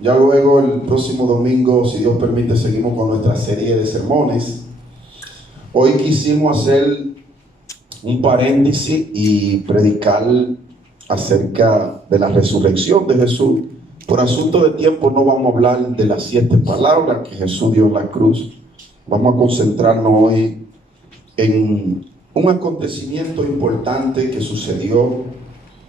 Ya luego el próximo domingo, si Dios permite, seguimos con nuestra serie de sermones. Hoy quisimos hacer un paréntesis y predicar acerca de la resurrección de Jesús. Por asunto de tiempo no vamos a hablar de las 7 palabras que Jesús dio en la cruz. Vamos a concentrarnos hoy en un acontecimiento importante que sucedió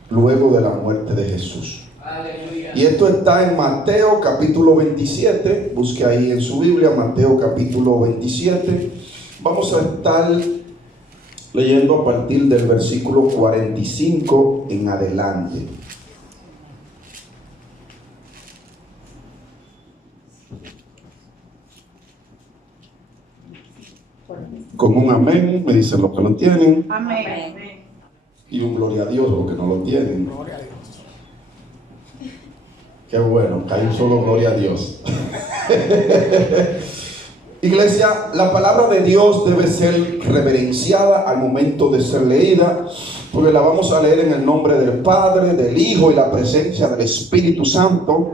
luego de la muerte de Jesús. Aleluya. Y esto está en Mateo capítulo 27. Busque ahí en su Biblia Mateo capítulo 27. Vamos a estar leyendo a partir del versículo 45 en adelante. Con un amén me dicen los que lo tienen. Amén. Y un gloria a Dios los que no lo tienen. Gloria a Dios. Qué bueno, que hay un solo gloria a Dios. Iglesia, la palabra de Dios debe ser reverenciada al momento de ser leída, porque la vamos a leer en el nombre del Padre, del Hijo y la presencia del Espíritu Santo.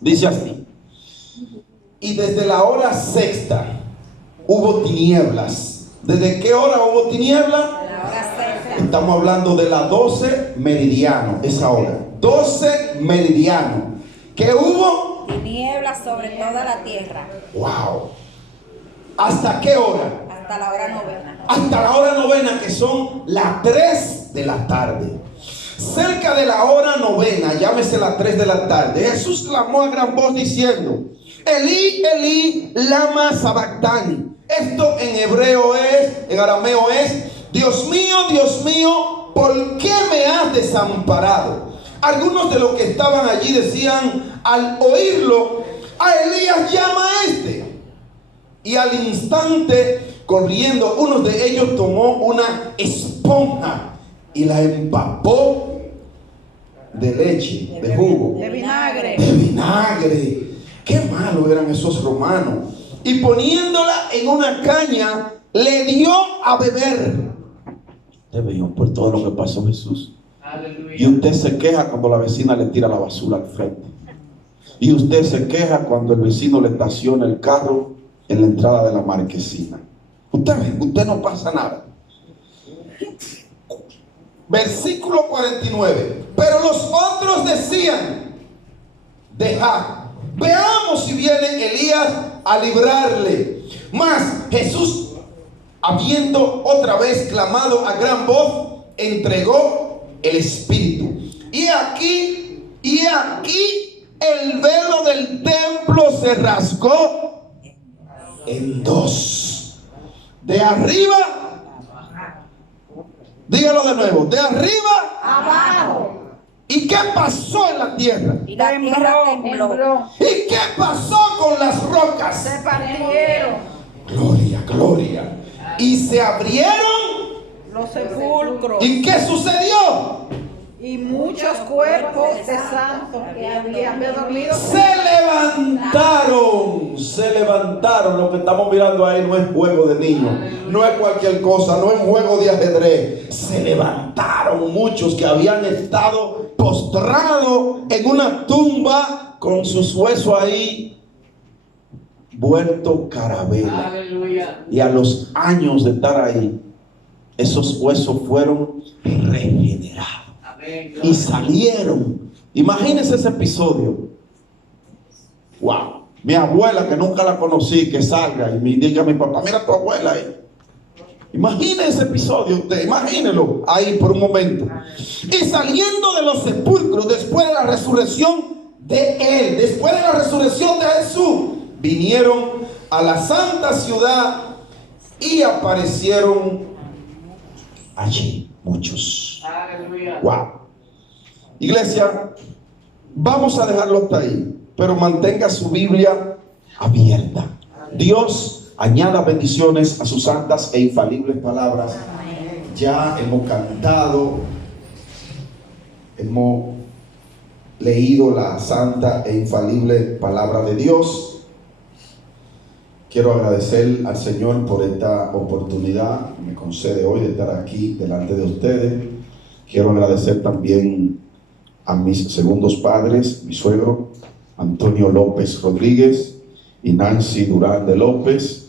Dice así: y desde la hora sexta hubo tinieblas. ¿Desde qué hora hubo tinieblas? La hora sexta. Estamos hablando de las 12 meridiano, esa hora. 12 meridiano. ¿Qué hubo? Tinieblas sobre toda la tierra. ¡Wow! ¿Hasta qué hora? Hasta la hora novena. Hasta la hora novena, que son las 3 de la tarde. Cerca de la hora novena, llámese las 3 de la tarde, Jesús clamó a gran voz diciendo: Elí, Elí, lama sabactani. Esto en hebreo en arameo es: Dios mío, ¿por qué me has desamparado? Algunos de los que estaban allí decían al oírlo: a Elías llama a este. Y al instante, corriendo, uno de ellos tomó una esponja y la empapó de leche, de jugo, de vinagre. de vinagre. Qué malos eran esos romanos. Y poniéndola en una caña, le dio a beber. Usted vio por todo lo que pasó Jesús. Aleluya. Y usted se queja cuando la vecina le tira la basura al frente. Y usted se queja cuando el vecino le estaciona el carro en la entrada de la marquesina. Usted no pasa nada. Versículo 49. Pero los otros decían: dejad, veamos si viene Elías a librarle. Mas Jesús, habiendo otra vez clamado a gran voz, entregó el Espíritu. Y aquí el velo del templo se rasgó en 2. De arriba, dígalo de nuevo, de arriba abajo. ¿Y qué pasó en la tierra? Y la tierra tembló. ¿Y qué pasó con las rocas? Se partieron Gloria. Y se abrieron los sepulcros. ¿Y qué sucedió? Y muchos cuerpos de santos que habían dormido se levantaron. Lo que estamos mirando ahí no es juego de niños, no es cualquier cosa, no es juego de ajedrez. Se levantaron muchos que habían estado postrados en una tumba con sus huesos ahí vuelto caravela. Aleluya. Y a los años de estar ahí, esos huesos fueron regenerados. Y salieron. Imagínense ese episodio. Wow. Mi abuela, que nunca la conocí, que salga y me diga a mi papá: mira a tu abuela ahí. Imagínense ese episodio usted, imagínelo ahí por un momento. Y saliendo de los sepulcros, después de la resurrección de él, después de la resurrección de Jesús, vinieron a la santa ciudad y aparecieron allí muchos. Wow. Iglesia, vamos a dejarlo hasta ahí, pero mantenga su Biblia abierta. Dios añada bendiciones a sus santas e infalibles palabras. Ya hemos cantado, hemos leído la santa e infalible palabra de Dios. Quiero agradecer al Señor por esta oportunidad que me concede hoy de estar aquí delante de ustedes. Quiero agradecer también a mis segundos padres, mi suegro Antonio López Rodríguez y Nancy Durán de López,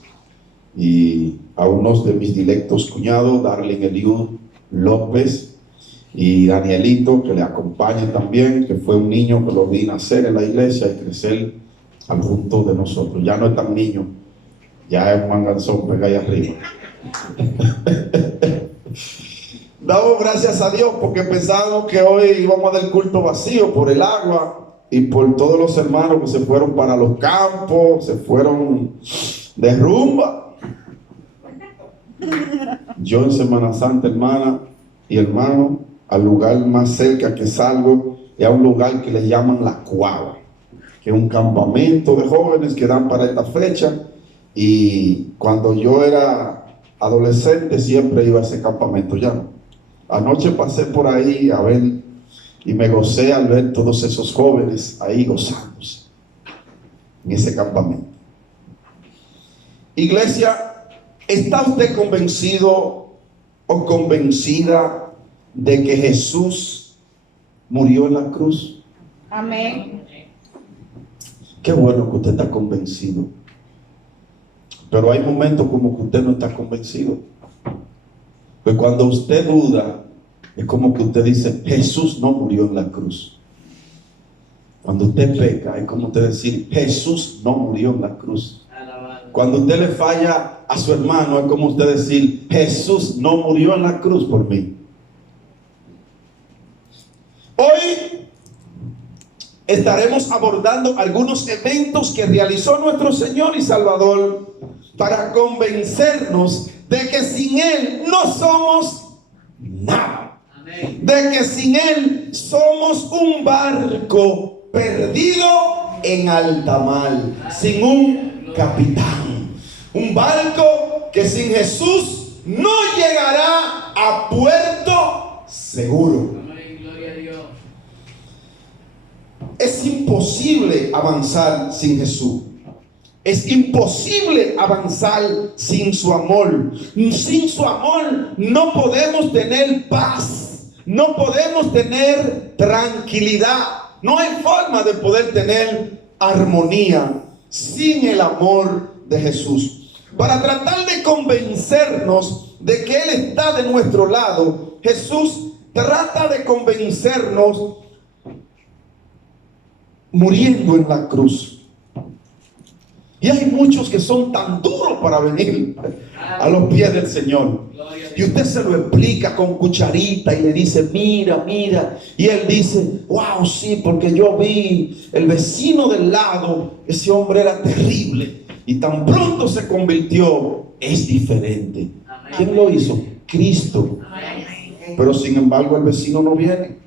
y a unos de mis directos cuñados, Darling Eliud López y Danielito, que le acompañan también, que fue un niño que lo vi nacer en la iglesia y crecer al junto de nosotros. Ya no es tan niño, ya es un manganzón pega ahí arriba. Damos gracias a Dios porque pensábamos que hoy íbamos a dar culto vacío por el agua y por todos los hermanos que se fueron para los campos, se fueron de rumba. Yo en Semana Santa, hermana y hermano, al lugar más cerca que salgo es a un lugar que le llaman La Cuava, que es un campamento de jóvenes que dan para esta fecha, y cuando yo era adolescente siempre iba a ese campamento. Ya anoche pasé por ahí a ver y me gocé al ver todos esos jóvenes ahí gozándose en ese campamento. Iglesia, ¿está usted convencido o convencida de que Jesús murió en la cruz? Amén. Qué bueno que usted está convencido. Pero hay momentos como que usted no está convencido. Pues cuando usted duda, es como que usted dice, Jesús no murió en la cruz. Cuando usted peca, es como usted decir, Jesús no murió en la cruz. Cuando usted le falla a su hermano, es como usted decir, Jesús no murió en la cruz por mí. Hoy estaremos abordando algunos eventos que realizó nuestro Señor y Salvador para convencernos de que sin Él no somos nada. Amén. De que sin Él somos un barco perdido en alta mar, sin un capitán. Un barco que sin Jesús no llegará a puerto seguro. Amén. Gloria a Dios. Es imposible avanzar sin Jesús. Es imposible avanzar sin su amor. Sin su amor no podemos tener paz. No podemos tener tranquilidad. No hay forma de poder tener armonía sin el amor de Jesús. Para tratar de convencernos de que Él está de nuestro lado, Jesús trata de convencernos muriendo en la cruz. Y hay muchos que son tan duros para venir a los pies del Señor. Y usted se lo explica con cucharita y le dice, mira, mira. Y él dice, wow, sí, porque yo vi el vecino del lado, ese hombre era terrible. Y tan pronto se convirtió, es diferente. ¿Quién lo hizo? Cristo. Pero sin embargo el vecino no viene.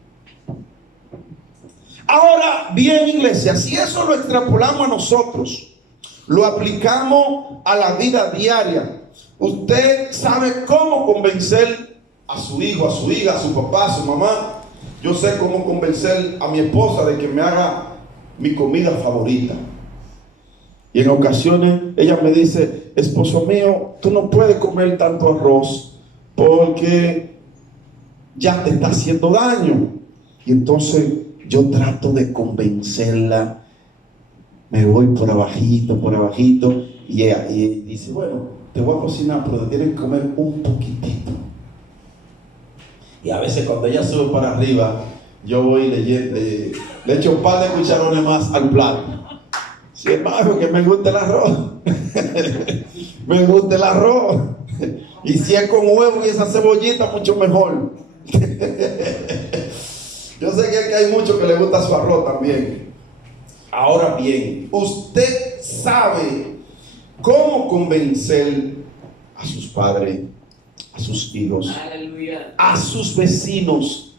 Ahora bien, iglesia, si eso lo extrapolamos a nosotros, lo aplicamos a la vida diaria, usted sabe cómo convencer a su hijo, a su hija, a su papá, a su mamá. Yo sé cómo convencer a mi esposa de que me haga mi comida favorita. Y en ocasiones ella me dice, esposo mío, tú no puedes comer tanto arroz porque ya te está haciendo daño. Y entonces yo trato de convencerla, me voy por abajito, y ella dice, bueno, te voy a cocinar, pero te tienes que comer un poquitito. Y a veces cuando ella sube para arriba, yo voy y le echo un par de cucharones más al plato. Sí, hermano, que me gusta el arroz. Me gusta el arroz. Y si es con huevo y esa cebollita, mucho mejor. Yo sé que hay muchos que les gusta su arroz también. Ahora bien, usted sabe cómo convencer a sus padres, a sus hijos, a sus vecinos,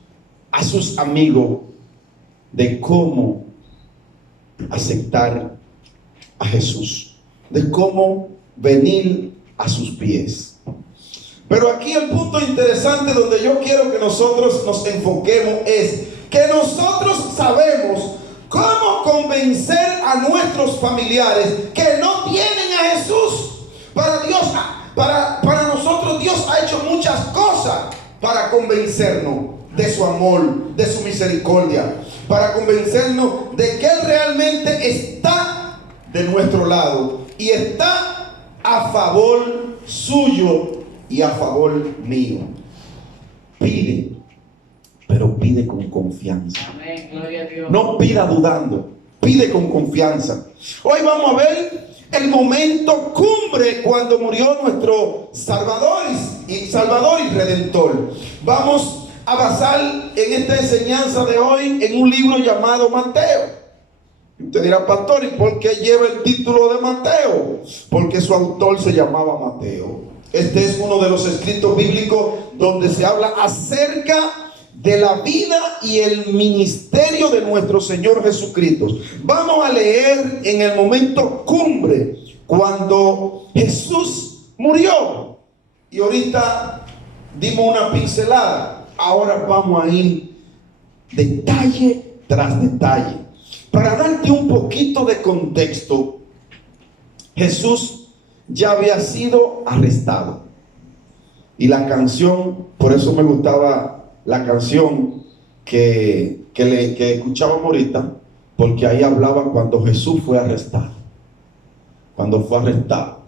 a sus amigos, de cómo aceptar a Jesús, de cómo venir a sus pies. Pero aquí el punto interesante donde yo quiero que nosotros nos enfoquemos es que nosotros sabemos cómo convencer a nuestros familiares que no tienen a Jesús. Para Dios, para nosotros Dios ha hecho muchas cosas para convencernos. de su amor, de su misericordia, para convencernos de que Él realmente está de nuestro lado y está a favor suyo y a favor mío. Pide, pero pide con confianza. Amén, gloria a Dios. No pida dudando, pide con confianza. Hoy vamos a ver el momento cumbre cuando murió nuestro Salvador y Redentor. Vamos a basar en esta enseñanza de hoy en un libro llamado Mateo. Usted dirá, pastor, ¿y por qué lleva el título de Mateo? Porque su autor se llamaba Mateo. Este es uno de los escritos bíblicos donde se habla acerca de la vida y el ministerio de nuestro Señor Jesucristo. Vamos a leer en el momento cumbre cuando Jesús murió. Y ahorita dimos una pincelada. Ahora vamos a ir detalle tras detalle. Para darte un poquito de contexto, Jesús ya había sido arrestado. Y la canción, por eso me gustaba la canción que escuchábamos ahorita, porque ahí hablaba cuando Jesús fue arrestado. Cuando fue arrestado,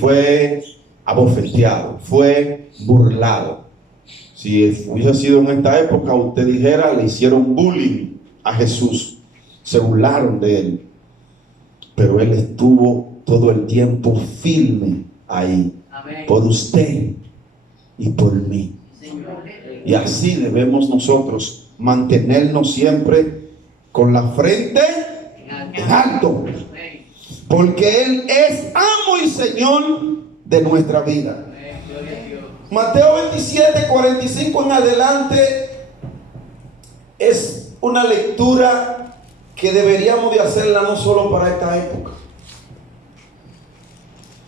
fue abofeteado, fue burlado. Si hubiese sido en esta época, usted dijera, le hicieron bullying a Jesús, se burlaron de él, pero él estuvo todo el tiempo firme ahí. Amén. Por usted y por mí. Y así debemos nosotros mantenernos siempre con la frente en alto, porque Él es amo y Señor de nuestra vida. Mateo 27, 45 en adelante es una lectura que deberíamos de hacerla no solo para esta época.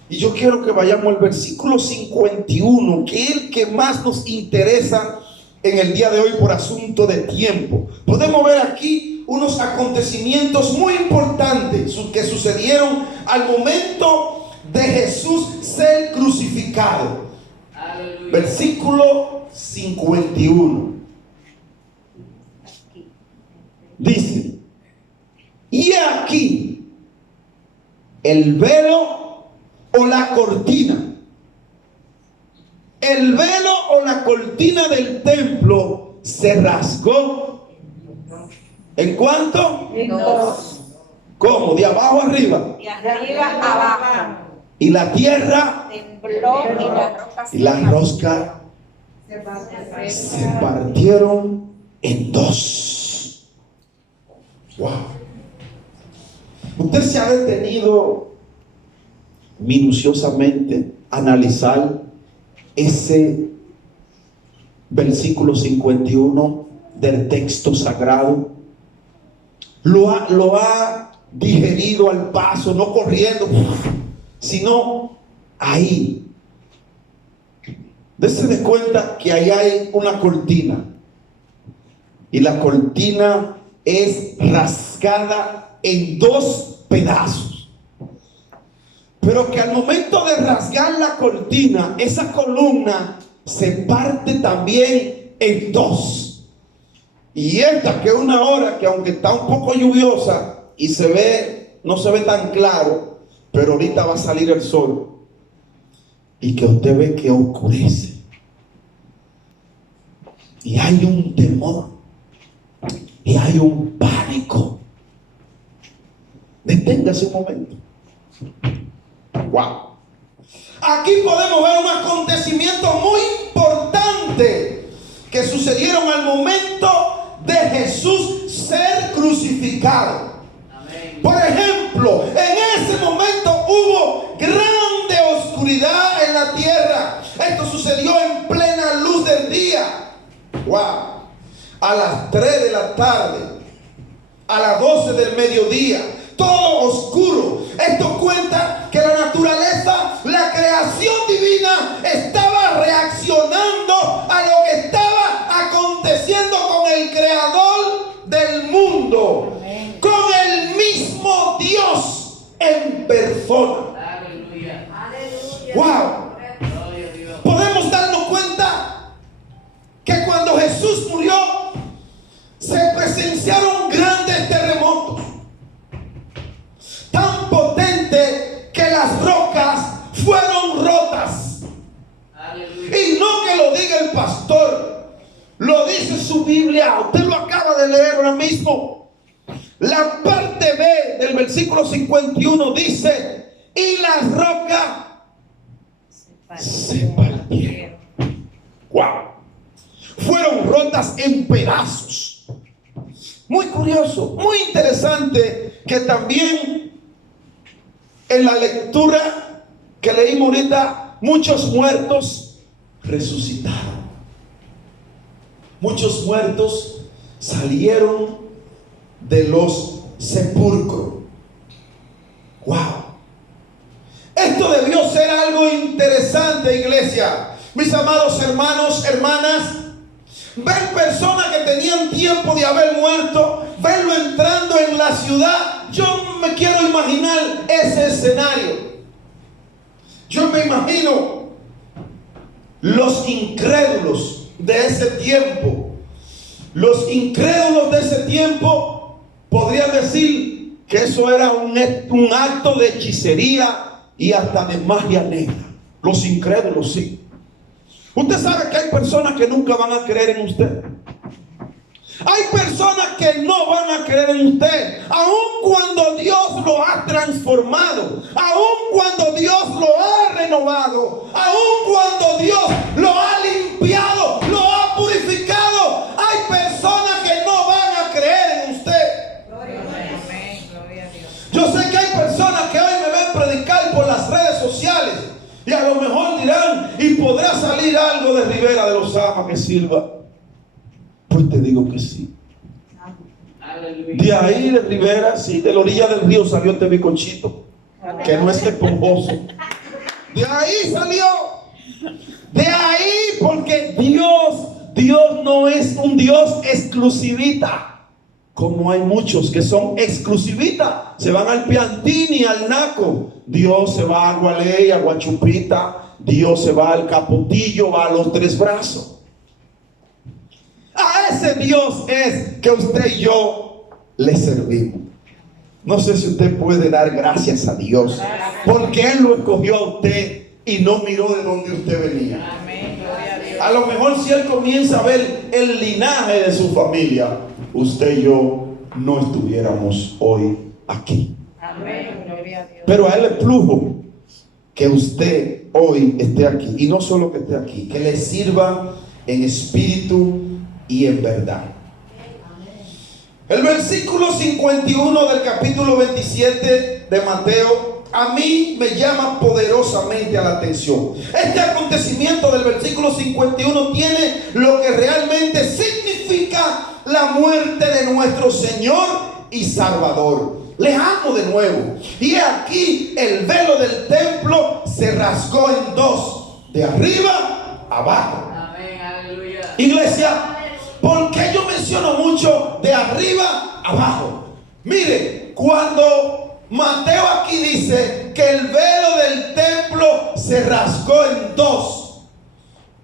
Y yo quiero que vayamos al versículo 51, que es el que más nos interesa en el día de hoy por asunto de tiempo. Podemos ver aquí unos acontecimientos muy importantes que sucedieron al momento de Jesús ser crucificado. Aleluya. Versículo 51. Dice: y aquí el velo o la cortina. El velo o la cortina del templo se rasgó. ¿En cuánto? En dos. ¿Cómo? ¿De abajo arriba? De arriba abajo. Y la tierra Tembló y las roscas se partieron en dos. Wow. Usted se ha detenido minuciosamente a analizar ese versículo 51 del texto sagrado. Lo ha digerido al paso, no corriendo, sino ahí. Dese de cuenta que ahí hay una cortina, y la cortina es rasgada en dos pedazos. Pero que al momento de rasgar la cortina, esa columna se parte también en dos. Y esta, que es una hora que aunque está un poco lluviosa y no se ve tan claro, pero ahorita va a salir el sol, y que usted ve que oscurece y hay un temor y hay un pánico. Deténgase un momento. Wow. Aquí podemos ver un acontecimiento muy importante que sucedieron al momento de Jesús ser crucificado. Amén. Por ejemplo, en ese momento hubo grande oscuridad en la tierra. Esto sucedió en plena luz del día. Wow. A las 3 de la tarde, a las 12 del mediodía, todo oscuro. Esto cuenta que la naturaleza, la creación divina, estaba reaccionando a lo que estaba aconteciendo con el creador del mundo. Amén. Con el mismo Dios en persona. Aleluya. Wow. Podemos darnos cuenta que cuando Jesús murió pastor, lo dice su Biblia. Usted lo acaba de leer ahora mismo. La parte B del versículo 51 dice: y las rocas se partieron. Wow. Fueron rotas en pedazos. Muy curioso, muy interesante que también en la lectura que leímos ahorita, muchos muertos resucitaron. Muchos muertos salieron de los sepulcros. Wow. Esto debió ser algo interesante, iglesia. Mis amados hermanos, hermanas, ver personas que tenían tiempo de haber muerto, verlo entrando en la ciudad. Yo me quiero imaginar ese escenario. Yo me imagino los incrédulos de ese tiempo. Los incrédulos de ese tiempo podrían decir que eso era un acto de hechicería y hasta de magia negra. Los incrédulos, sí. Usted sabe que hay personas que nunca van a creer en usted. Hay personas que no van a creer en usted, aun cuando Dios lo ha transformado, aun cuando Dios lo ha renovado, aun cuando Dios lo ha limpiado, lo ha purificado. Hay personas que no van a creer en usted. Gloria a Dios. Yo sé que hay personas que hoy me ven predicar por las redes sociales y a lo mejor dirán: y podrá salir algo de Rivera de los Amas que sirva. Pues te digo que sí. De ahí de Rivera, sí, de la orilla del río salió este bicochito, que no es esponjoso. De ahí salió. De ahí, porque Dios no es un Dios exclusivita, como hay muchos que son exclusivitas. Se van al Piantini, al Naco. Dios se va a Gualey, a Guachupita. Dios se va al Capotillo, va a los Tres Brazos. A ese Dios es que usted y yo le servimos. No sé si usted puede dar gracias a Dios, porque Él lo escogió a usted y no miró de dónde usted venía. A lo mejor si Él comienza a ver el linaje de su familia, usted y yo no estuviéramos hoy aquí. Pero a Él le plugo que usted hoy esté aquí, y no solo que esté aquí, que le sirva en espíritu y en verdad. El versículo 51 del capítulo 27 de Mateo a mí me llama poderosamente a la atención. Este acontecimiento del versículo 51 tiene lo que realmente significa la muerte de nuestro Señor y Salvador. Les amo de nuevo. Y aquí el velo del templo se rasgó en dos, de arriba a abajo. Amén, aleluya. Iglesia, ¿por qué yo menciono mucho de arriba a abajo? Mire, cuando Mateo aquí dice que el velo del templo se rasgó en dos,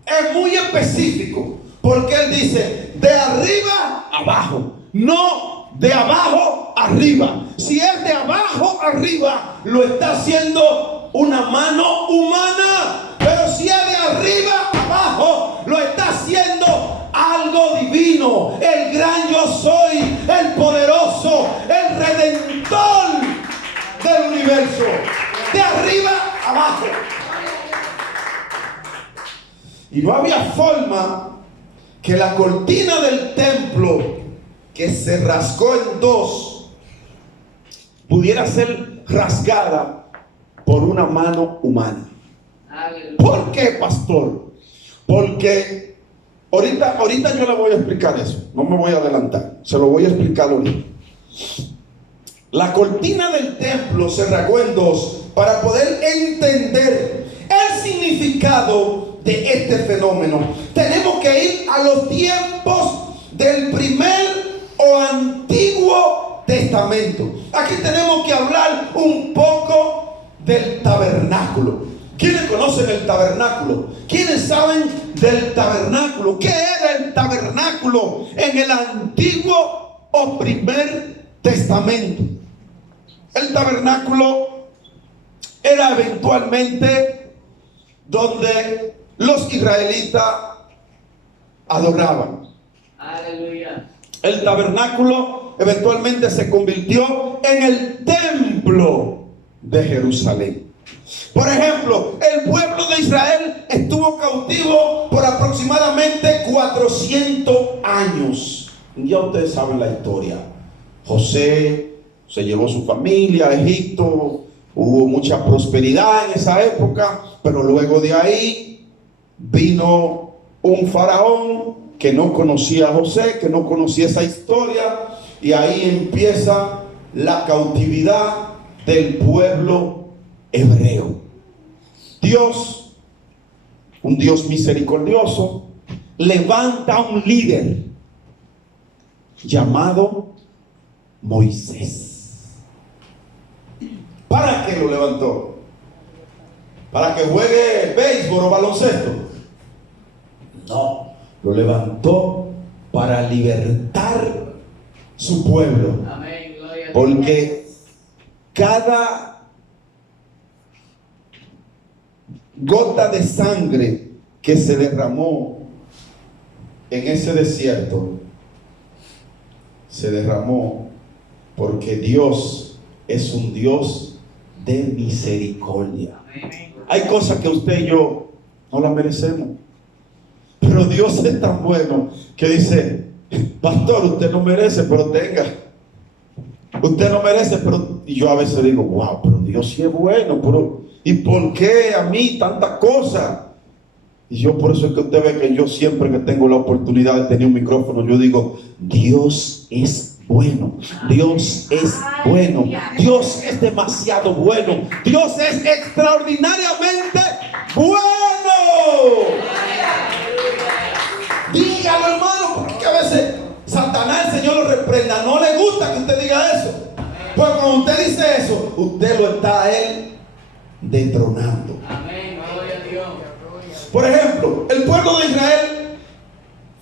es muy específico, porque él dice de arriba a abajo, no de abajo arriba. Si es de abajo arriba, lo está haciendo una mano humana, pero si es de arriba abajo, lo está haciendo algo divino, el gran yo soy, el poderoso, el redentor del universo, de arriba abajo. Y no había forma que la cortina del templo, que se rasgó en dos, pudiera ser rasgada por una mano humana. ¿Por qué, pastor? Porque ahorita yo le voy a explicar eso. No me voy a adelantar. Se lo voy a explicar ahorita. La cortina del templo se rasgó en dos para poder entender el significado de este fenómeno. Tenemos que ir a los tiempos del primer o Antiguo Testamento. Aquí tenemos que hablar un poco del tabernáculo. ¿Quiénes conocen el tabernáculo? ¿Quiénes saben del tabernáculo? ¿Qué era el tabernáculo en el Antiguo o Primer Testamento? El tabernáculo era eventualmente donde los israelitas adoraban. Aleluya. El tabernáculo eventualmente se convirtió en el templo de Jerusalén. Por ejemplo, el pueblo de Israel estuvo cautivo por aproximadamente 400 años. Ya ustedes saben la historia. José se llevó su familia a Egipto. Hubo mucha prosperidad en esa época, pero luego de ahí vino un faraón que no conocía a José, que no conocía esa historia, y ahí empieza la cautividad del pueblo hebreo. Dios, un Dios misericordioso, levanta a un líder llamado Moisés. ¿Para qué lo levantó? ¿Para que juegue béisbol o baloncesto? No, lo levantó para libertar su pueblo. Amén. Gloria a Dios. Porque cada gota de sangre que se derramó en ese desierto, se derramó porque Dios es un Dios de misericordia. Amén. Hay cosas que usted y yo no las merecemos, pero Dios es tan bueno que dice: pastor, usted no merece, pero tenga. Usted no merece, pero... Y yo a veces digo: wow, pero Dios sí es bueno, pero ¿y por qué a mí tantas cosas? Y yo, por eso es que usted ve que yo siempre que tengo la oportunidad de tener un micrófono, yo digo: Dios es bueno, Dios es bueno, Dios es demasiado bueno, Dios es extraordinariamente bueno. Dígalo, hermano, porque a veces Satanás, el Señor lo reprenda, no le gusta que usted diga eso. Pues cuando usted dice eso, usted lo está a él detronando. Amén. Gloria a Dios. Por ejemplo, el pueblo de Israel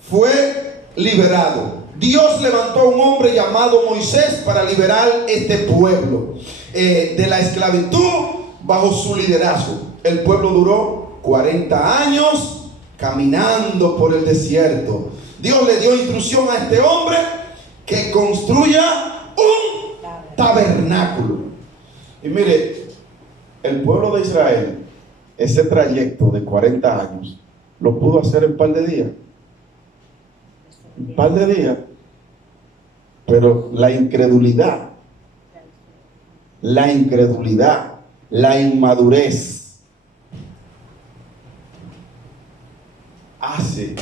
fue liberado. Dios levantó a un hombre llamado Moisés para liberar este pueblo de la esclavitud bajo su liderazgo. El pueblo duró 40 años caminando por el desierto. Dios le dio instrucción a este hombre que construya un tabernáculo. Y mire, el pueblo de Israel, ese trayecto de 40 años, lo pudo hacer en un par de días. Un par de días. Pero la incredulidad, la inmadurez hace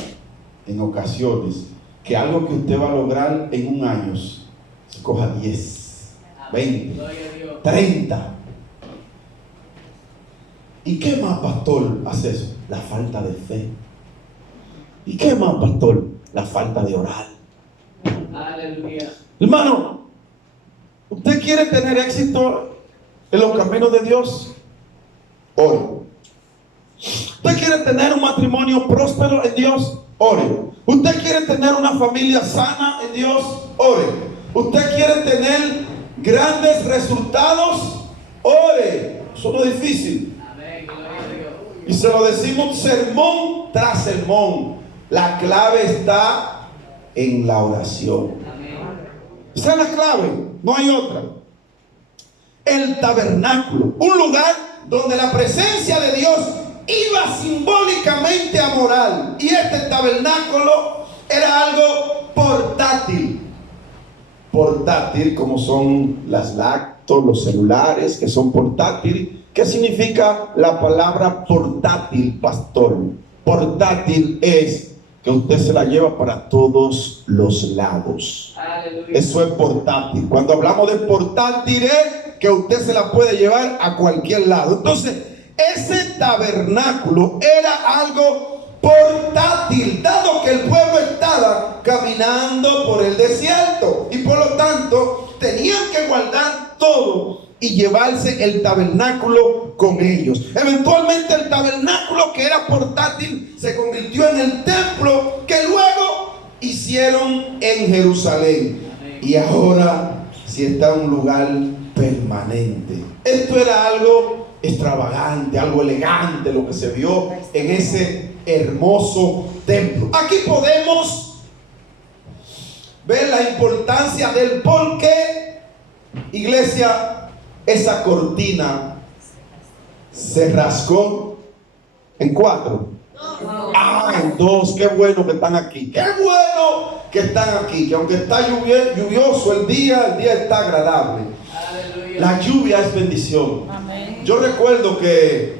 en ocasiones que algo que usted va a lograr en un año se coja 10, 20, 30. ¿Y qué más, pastor, hace eso? La falta de fe. ¿Y qué más, pastor? La falta de orar. Aleluya. Hermano, ¿usted quiere tener éxito en los caminos de Dios? Ore. ¿Usted quiere tener un matrimonio próspero en Dios? Ore. ¿Usted quiere tener una familia sana en Dios? Ore. ¿Usted quiere tener grandes resultados? Ore. Eso no es difícil. Amén. Gloria a Dios. Y se lo decimos sermón tras sermón. La clave está en la oración. Amén. Esa es la clave, no hay otra. El tabernáculo, un lugar donde la presencia de Dios iba simbólicamente a morar. Y este tabernáculo era algo portátil. Portátil, como son las laptops, los celulares, que son portátiles. ¿Qué significa la palabra portátil, pastor? Portátil es que usted se la lleva para todos los lados. Aleluya. Eso es portátil. Cuando hablamos de portátil es que usted se la puede llevar a cualquier lado. Entonces, ese tabernáculo era algo portátil, dado que el pueblo estaba caminando por el desierto y por lo tanto tenían que guardar todo y llevarse el tabernáculo con ellos. Eventualmente el tabernáculo, que era portátil, se convirtió en el templo que luego hicieron en Jerusalén. Amén. Y ahora sí está en un lugar permanente. Esto era algo extravagante, algo elegante, lo que se vio en ese hermoso templo. Aquí podemos ver la importancia del por qué, iglesia, esa cortina se rasgó en 4. En 2. Qué bueno que están aquí. Qué bueno que están aquí. Que aunque está lluvioso el día está agradable. Aleluya. La lluvia es bendición. Amén. Yo recuerdo que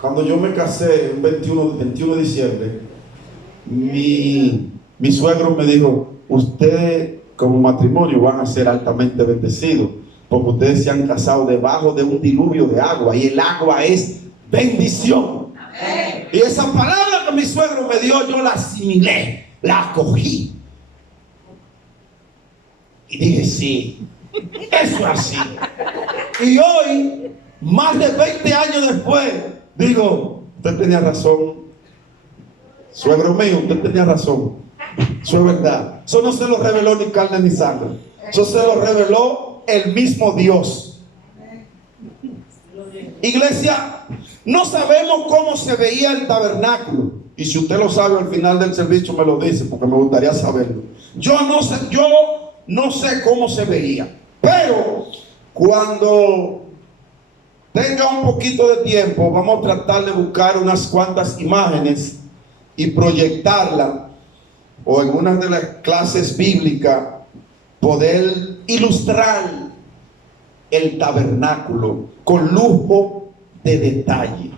cuando yo me casé, el 21 de diciembre, mi suegro me dijo: ustedes como matrimonio van a ser altamente bendecidos, porque ustedes se han casado debajo de un diluvio de agua, y el agua es bendición. Amén. Y esa palabra que mi suegro me dio, yo la asimilé, la acogí. Y dije: sí, eso es así. Y hoy, más de 20 años después, digo: usted tenía razón, suegro mío, usted tenía razón. Eso es verdad. Eso no se lo reveló ni carne ni sangre. Eso se lo reveló el mismo Dios. Iglesia, no sabemos cómo se veía el tabernáculo. Y si usted lo sabe, al final del servicio me lo dice, porque me gustaría saberlo. Yo no sé cómo se veía. Pero cuando tenga un poquito de tiempo, vamos a tratar de buscar unas cuantas imágenes y proyectarla, o en una de las clases bíblicas poder ilustrar el tabernáculo con lujo de detalle.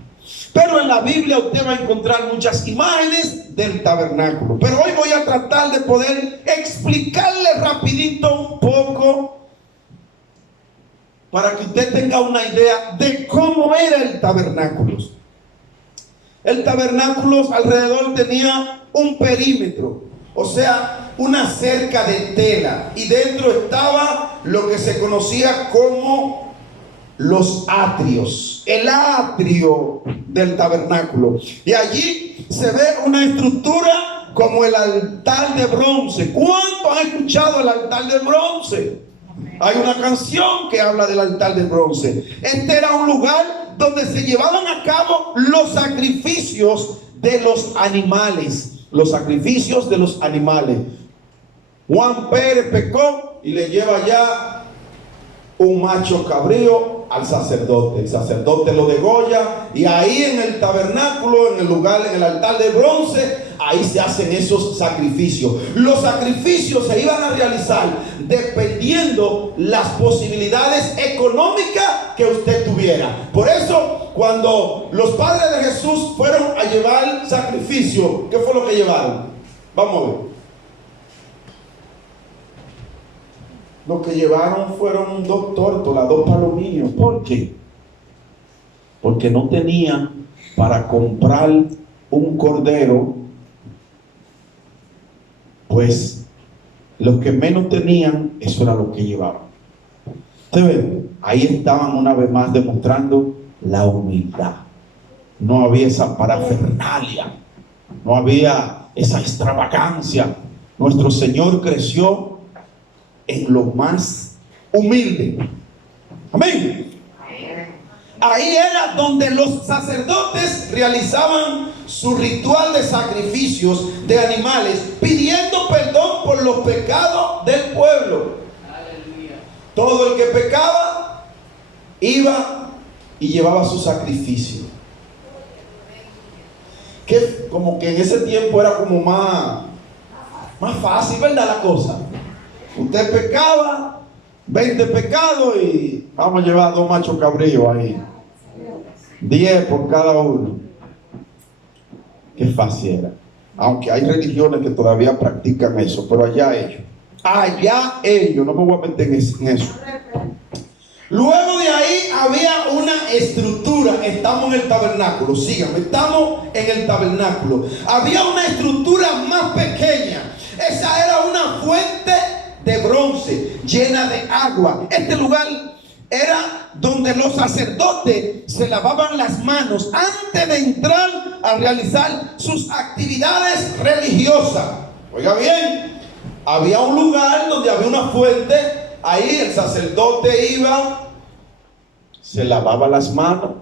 Pero en la Biblia usted va a encontrar muchas imágenes del tabernáculo, pero hoy voy a tratar de poder explicarle rapidito un poco, para que usted tenga una idea de cómo era el tabernáculo. El tabernáculo alrededor tenía un perímetro, o sea, una cerca de tela, y dentro estaba lo que se conocía como los atrios, el atrio del tabernáculo. Y allí se ve una estructura como el altar de bronce. ¿Cuántos han escuchado el altar de bronce? Hay una canción que habla del altar de bronce. Este era un lugar donde se llevaban a cabo los sacrificios de los animales. Los sacrificios de los animales. Juan Pérez pecó y le lleva ya un macho cabrío al sacerdote. El sacerdote lo degolla, y ahí en el tabernáculo, en el lugar, en el altar de bronce, ahí se hacen esos sacrificios. Los sacrificios se iban a realizar dependiendo las posibilidades económicas que usted tuviera. Por eso, cuando los padres de Jesús fueron a llevar sacrificio, ¿qué fue lo que llevaron? Vamos a ver. Lo que llevaron fueron 2 tórtolas, 2 palomillos. ¿Por qué? Porque no tenían para comprar un cordero. Pues los que menos tenían, eso era lo que llevaban. Usted ve, ahí estaban una vez más demostrando la humildad. No había esa parafernalia, no había esa extravagancia. Nuestro Señor creció en lo más humilde. Amén. Ahí era donde los sacerdotes realizaban su ritual de sacrificios de animales, pidiendo perdón por los pecados del pueblo. Aleluya. Todo el que pecaba iba y llevaba su sacrificio. Que como que en ese tiempo era como más fácil, ¿verdad? La cosa. Usted pecaba, 20 pecados, y vamos a llevar 2 machos cabríos ahí, 10 por cada uno. Qué fácil era. Aunque hay religiones que todavía practican eso, pero allá ellos, no me voy a meter en eso. Luego de ahí había una estructura. Estamos en el tabernáculo, síganme, estamos en el tabernáculo. Había una estructura más pequeña. Esa era una fuente de bronce llena de agua. Este lugar era donde los sacerdotes se lavaban las manos antes de entrar a realizar sus actividades religiosas. Oiga bien, había un lugar donde había una fuente. Ahí el sacerdote iba, se lavaba las manos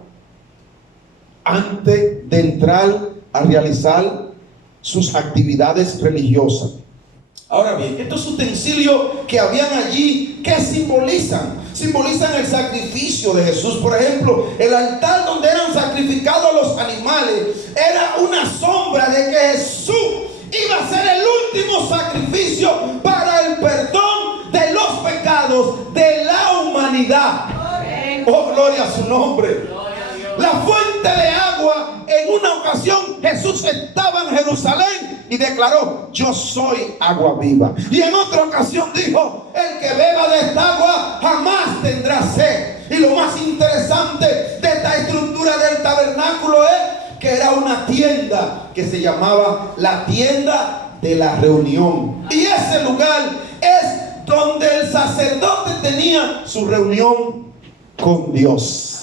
antes de entrar a realizar sus actividades religiosas. Ahora bien, estos utensilios que habían allí, ¿qué simbolizan? Simbolizan el sacrificio de Jesús. Por ejemplo, el altar donde eran sacrificados los animales era una sombra de que Jesús iba a ser el último sacrificio para el perdón de los pecados de la humanidad. Oh, gloria a su nombre. La fuente de agua, en una ocasión Jesús estaba en Jerusalén y declaró: yo soy agua viva. Y en otra ocasión dijo: el que beba de esta agua jamás tendrá sed. Y lo más interesante de esta estructura del tabernáculo es que era una tienda que se llamaba la tienda de la reunión. Y ese lugar es donde el sacerdote tenía su reunión con Dios.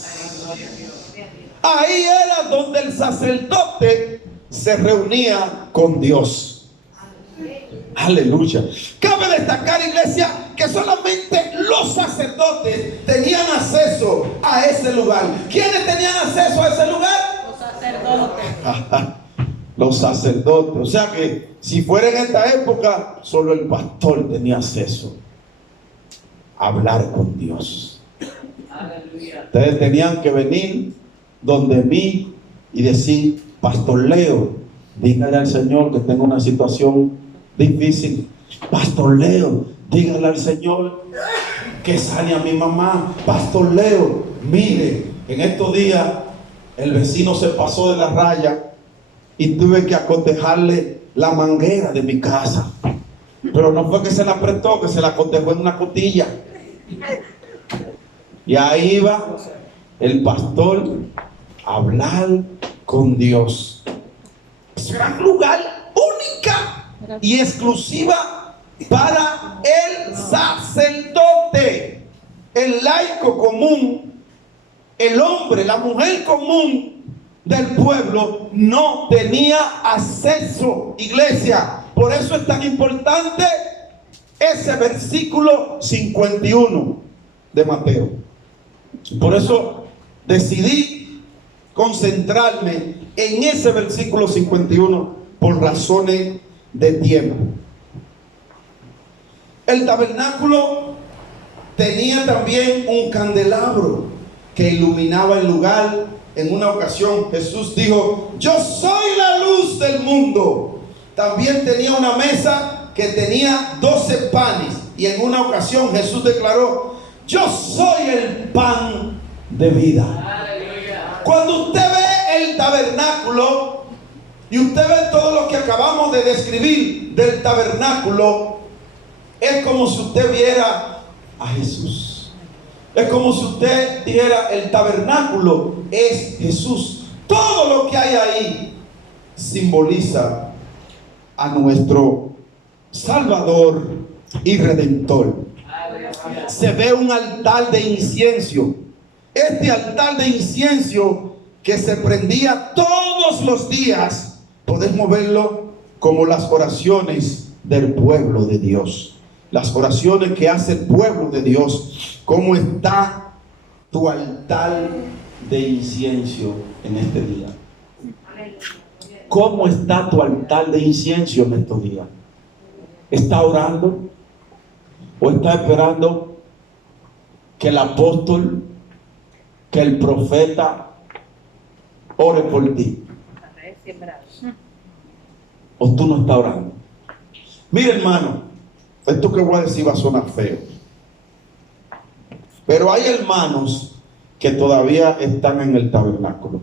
Ahí era donde el sacerdote se reunía con Dios. Aleluya. Cabe destacar, iglesia, que solamente los sacerdotes tenían acceso a ese lugar. ¿Quiénes tenían acceso a ese lugar? Los sacerdotes. Los sacerdotes. O sea que si fuera en esta época, solo el pastor tenía acceso a hablar con Dios. Aleluya. Ustedes tenían que venir donde mí y decir: Pastor Leo, dígale al Señor que tengo una situación difícil. Pastor Leo, dígale al Señor que sane a mi mamá. Pastor Leo, mire, en estos días el vecino se pasó de la raya y tuve que acotejarle la manguera de mi casa. Pero no fue que se la apretó, que se la acotejó en una cotilla. Y ahí va el pastor a hablar con Dios. Será un lugar única y exclusiva para el sacerdote. El laico común, el hombre, la mujer común del pueblo no tenía acceso, iglesia. Por eso es tan importante ese versículo 51 de Mateo. Por eso decidí concentrarme en ese versículo 51 por razones de tiempo. El tabernáculo tenía también un candelabro que iluminaba el lugar. En una ocasión Jesús dijo: yo soy la luz del mundo. También tenía una mesa que tenía 12 panes. Y en una ocasión Jesús declaró: yo soy el pan de vida. Aleluya. Cuando usted ve el tabernáculo y usted ve todo lo que acabamos de describir del tabernáculo, es como si usted viera a Jesús. Es como si usted dijera: el tabernáculo es Jesús. Todo lo que hay ahí simboliza a nuestro Salvador y Redentor. Se ve un altar de incienso. Este altar de incienso que se prendía todos los días, podemos verlo como las oraciones del pueblo de Dios. Las oraciones que hace el pueblo de Dios. ¿Cómo está tu altar de incienso en este día? ¿Cómo está tu altar de incienso en estos días? ¿Está orando? ¿O está esperando que el apóstol, que el profeta ore por ti? ¿O tú no estás orando? Mira, hermano, esto que voy a decir va a sonar feo, pero hay hermanos que todavía están en el tabernáculo.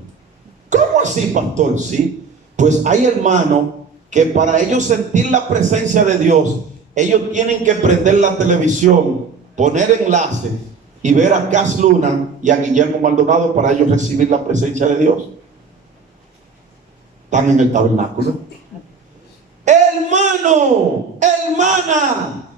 ¿Cómo así, pastor? Sí, pues hay hermanos que para ellos sentir la presencia de Dios, ellos tienen que prender la televisión, poner enlaces y ver a Cas Luna y a Guillermo Maldonado para ellos recibir la presencia de Dios. Están en el tabernáculo. Hermano, hermana,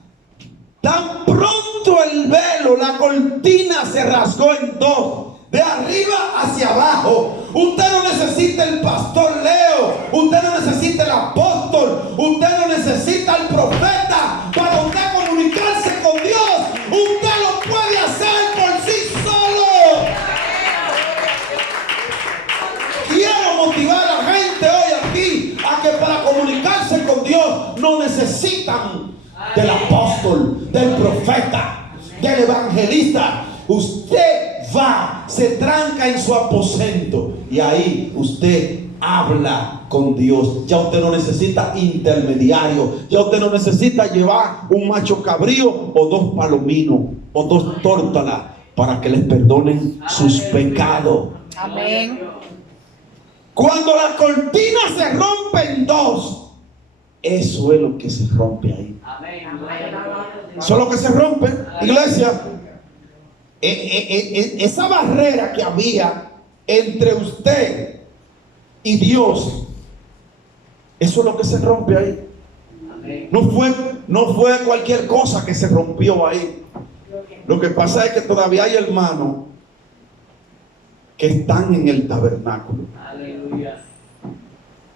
tan pronto el velo, la cortina se rasgó en dos, de arriba hacia abajo. Usted no necesita el pastor Leo, usted no necesita el apóstol, usted no necesita el profeta para usted comunicarse con Dios. Usted lo puede hacer por sí solo. Quiero motivar a la gente hoy a del apóstol, del profeta, del evangelista. Usted va, se tranca en su aposento y ahí usted habla con Dios. Ya usted no necesita intermediario. Ya usted no necesita llevar un macho cabrío o dos palominos o dos tórtolas para que les perdonen sus pecados. Amén. Cuando la cortina se rompe en dos, eso es lo que se rompe ahí. Eso es lo que se rompe, iglesia. Esa barrera que había entre usted y Dios, eso es lo que se rompe ahí. No fue cualquier cosa que se rompió ahí. Lo que pasa es que todavía hay hermanos que están en el tabernáculo. Aleluya.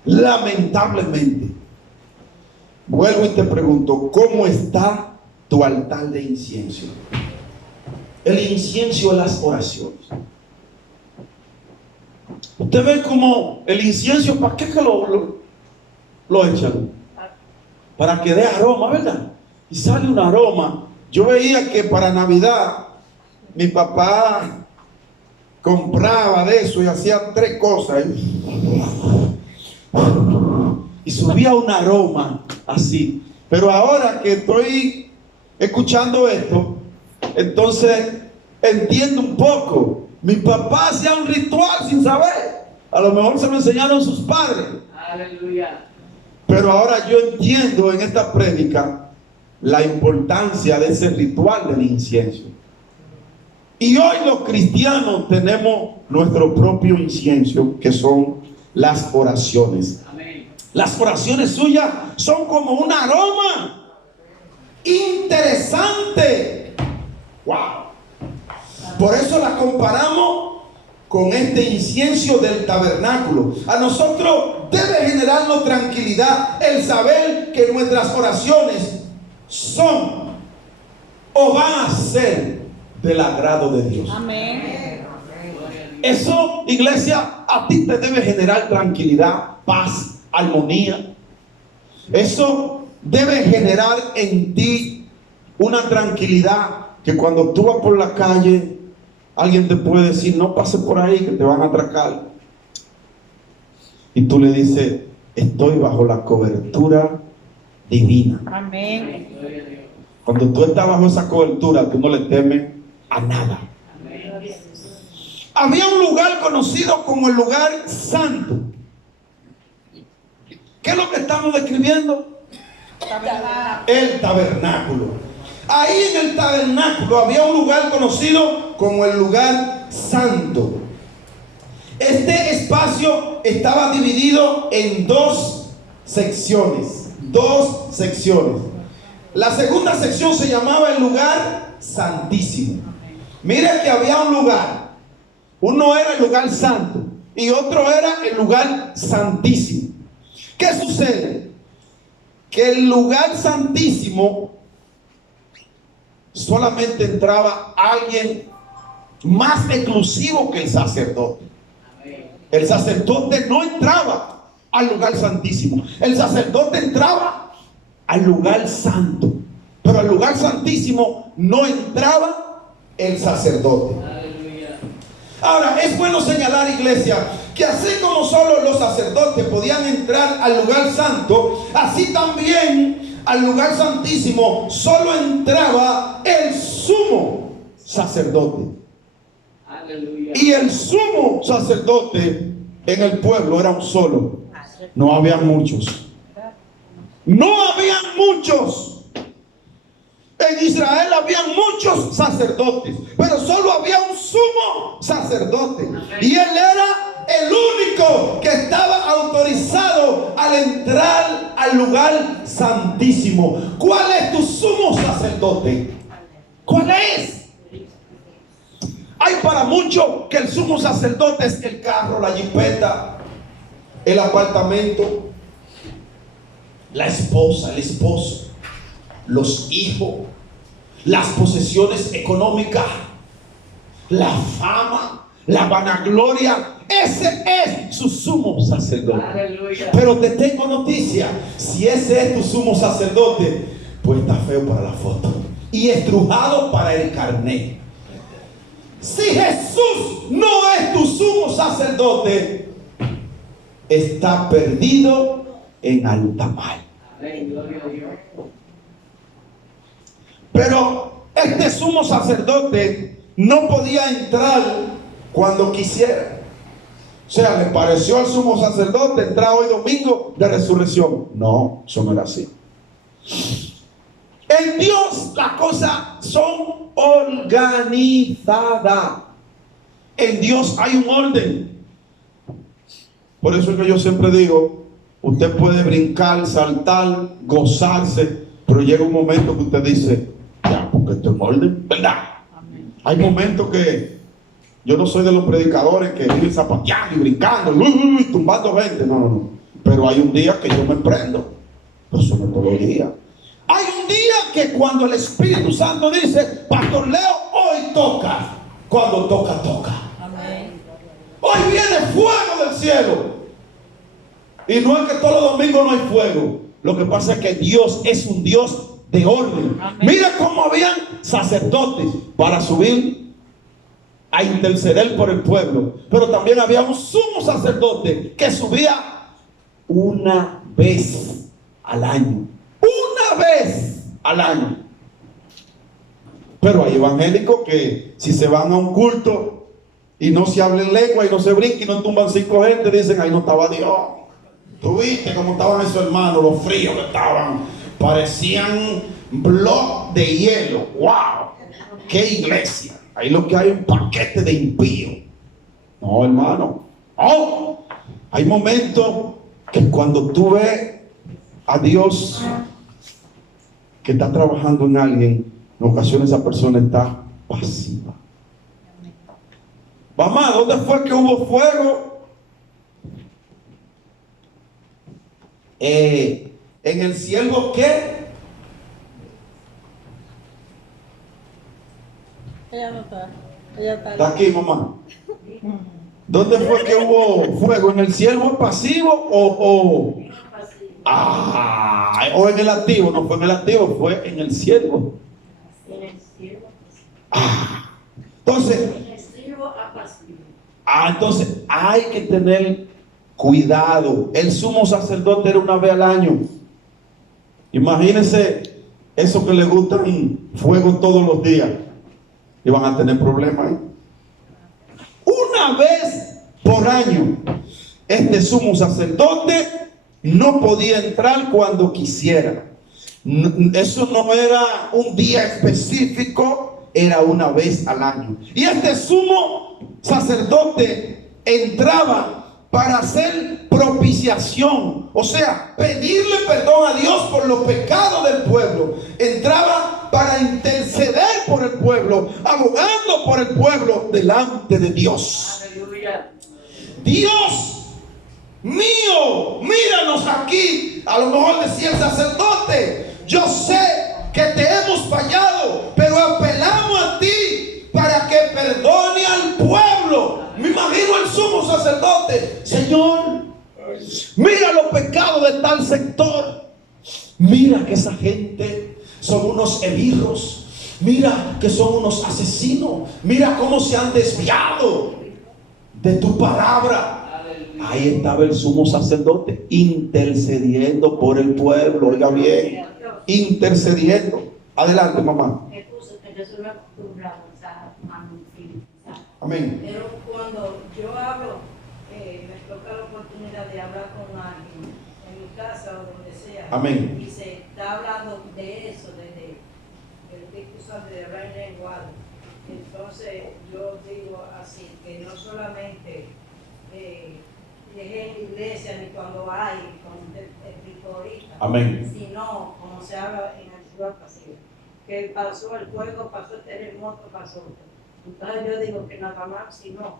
Lamentablemente. Vuelvo y te pregunto, ¿cómo está tu altar de incienso? El incienso de las oraciones. Usted ve como el incienso, ¿para qué que lo echan? Para que dé aroma, ¿verdad? Y sale un aroma. Yo veía que para Navidad mi papá compraba de eso y hacía 3 cosas. Y subía un aroma así. Pero ahora que estoy escuchando esto, entonces entiendo un poco. Mi papá hacía un ritual sin saber. A lo mejor se lo enseñaron sus padres. Aleluya. Pero ahora yo entiendo en esta prédica la importancia de ese ritual del incienso. Y hoy los cristianos tenemos nuestro propio incienso, que son las oraciones. Amén. Las oraciones suyas son como un aroma interesante. Wow. Por eso la comparamos con este incienso del tabernáculo. A nosotros debe generarnos tranquilidad el saber que nuestras oraciones son o van a ser del agrado de Dios. Amén. Eso, iglesia, a ti te debe generar tranquilidad, paz, armonía. Eso debe generar en ti una tranquilidad que cuando tú vas por la calle, alguien te puede decir, no pases por ahí que te van a atracar. Y tú le dices, estoy bajo la cobertura divina. Amén. Cuando tú estás bajo esa cobertura, tú no le temes a nada. Había un lugar conocido como el lugar santo. ¿Qué es lo que estamos describiendo? El tabernáculo. Ahí en el tabernáculo había un lugar conocido como el lugar santo. Este espacio estaba dividido en 2 secciones. 2 secciones. La segunda sección se llamaba el lugar santísimo. Mira que había un lugar. Uno era el lugar santo y otro era el lugar santísimo. ¿Qué sucede? Que el lugar santísimo solamente entraba alguien más exclusivo que el sacerdote. El sacerdote no entraba al lugar santísimo. El sacerdote entraba al lugar santo, pero al lugar santísimo no entraba el sacerdote. Ahora, es bueno señalar, iglesia, que así como solo los sacerdotes podían entrar al lugar santo, así también al lugar santísimo solo entraba el sumo sacerdote. Aleluya. Y el sumo sacerdote en el pueblo era un solo. No había muchos. No habían muchos. En Israel había muchos sacerdotes, pero solo había un sumo sacerdote. Y él era el único que estaba autorizado al entrar al lugar santísimo. ¿Cuál es tu sumo sacerdote? ¿Cuál es? Hay para muchos que el sumo sacerdote es el carro, la jipeta, el apartamento, la esposa, el esposo, los hijos, las posesiones económicas, la fama, la vanagloria. Ese es su sumo sacerdote. Aleluya. Pero te tengo noticia: si ese es tu sumo sacerdote, pues está feo para la foto y estrujado para el carnet. Si Jesús no es tu sumo sacerdote, está perdido en alta mar. Pero este sumo sacerdote no podía entrar cuando quisiera. O sea, le pareció al sumo sacerdote entrar hoy domingo de resurrección. No, eso no era así. En Dios las cosas son organizadas. En Dios hay un orden. Por eso es que yo siempre digo, usted puede brincar, saltar, gozarse, pero llega un momento que usted dice, ya, porque esto es un orden, ¿verdad? Amén. Hay momentos que yo no soy de los predicadores que viven zapateando y brincando y tumbando gente, no. Pero hay un día que yo me prendo. Eso no es todos los días. Hay un día que cuando el Espíritu Santo dice, Pastor Leo, hoy toca. Cuando toca, toca. Amén. Hoy viene fuego del cielo. Y no es que todos los domingos no hay fuego. Lo que pasa es que Dios es un Dios de orden. Amén. Mira cómo habían sacerdotes para subir a interceder por el pueblo. Pero también había un sumo sacerdote que subía una vez al año. Una vez al año. Pero hay evangélicos que si se van a un culto y no se hablan lengua y no se brincan y no tumban 5 gente, dicen, ahí no estaba Dios. Tú viste cómo estaban esos hermanos, los fríos que estaban. Parecían bloques de hielo. ¡Wow! ¡Qué iglesia! Ahí lo que hay es un paquete de impíos. No, hermano. No. Hay momentos que cuando tú ves a Dios que está trabajando en alguien, en ocasiones esa persona está pasiva. Mamá, ¿dónde fue que hubo fuego? En el siervo, ¿qué? Ella no está. Ella Está aquí, mamá. ¿Dónde fue que hubo fuego? ¿En el siervo pasivo o en el activo? No fue en el activo, fue en el siervo. En el siervo. Entonces, En el siervo apasivo. entonces hay que tener cuidado. El sumo sacerdote era una vez al año. Imagínense esos que les gustan fuego todos los días. Y van a tener problemas ahí. Una vez por año, este sumo sacerdote no podía entrar cuando quisiera. Eso no era un día específico, era una vez al año. Y este sumo sacerdote entraba para hacer propiciación, o sea, pedirle perdón a Dios por los pecados del pueblo. Entraba para interceder por el pueblo, abogando por el pueblo delante de Dios. Aleluya. Dios mío, míranos aquí. A lo mejor decía el sacerdote, yo sé que te hemos fallado, pero apelamos a ti para que perdone al pueblo. Me imagino al sumo sacerdote, Señor, mira los pecados de tal sector. Mira que esa gente son unos esbirros. Mira que son unos asesinos. Mira cómo se han desviado de tu palabra. Ahí estaba el sumo sacerdote intercediendo por el pueblo. Oiga bien, intercediendo. Adelante, mamá. Me puse que yo soy acostumbrado a amén. Pero cuando yo hablo, me toca la oportunidad de hablar con alguien en mi casa o donde sea. Amén. Y se está hablando de eso, de el Espíritu Santo, de hablar en lenguaje. Entonces yo digo así, que no solamente llegué en la iglesia ni cuando hay, como te explico ahorita, amén, sino como se habla en el ciudad pasivo, que pasó el fuego, pasó el terremoto, pasó. Entonces yo digo que nada más, sino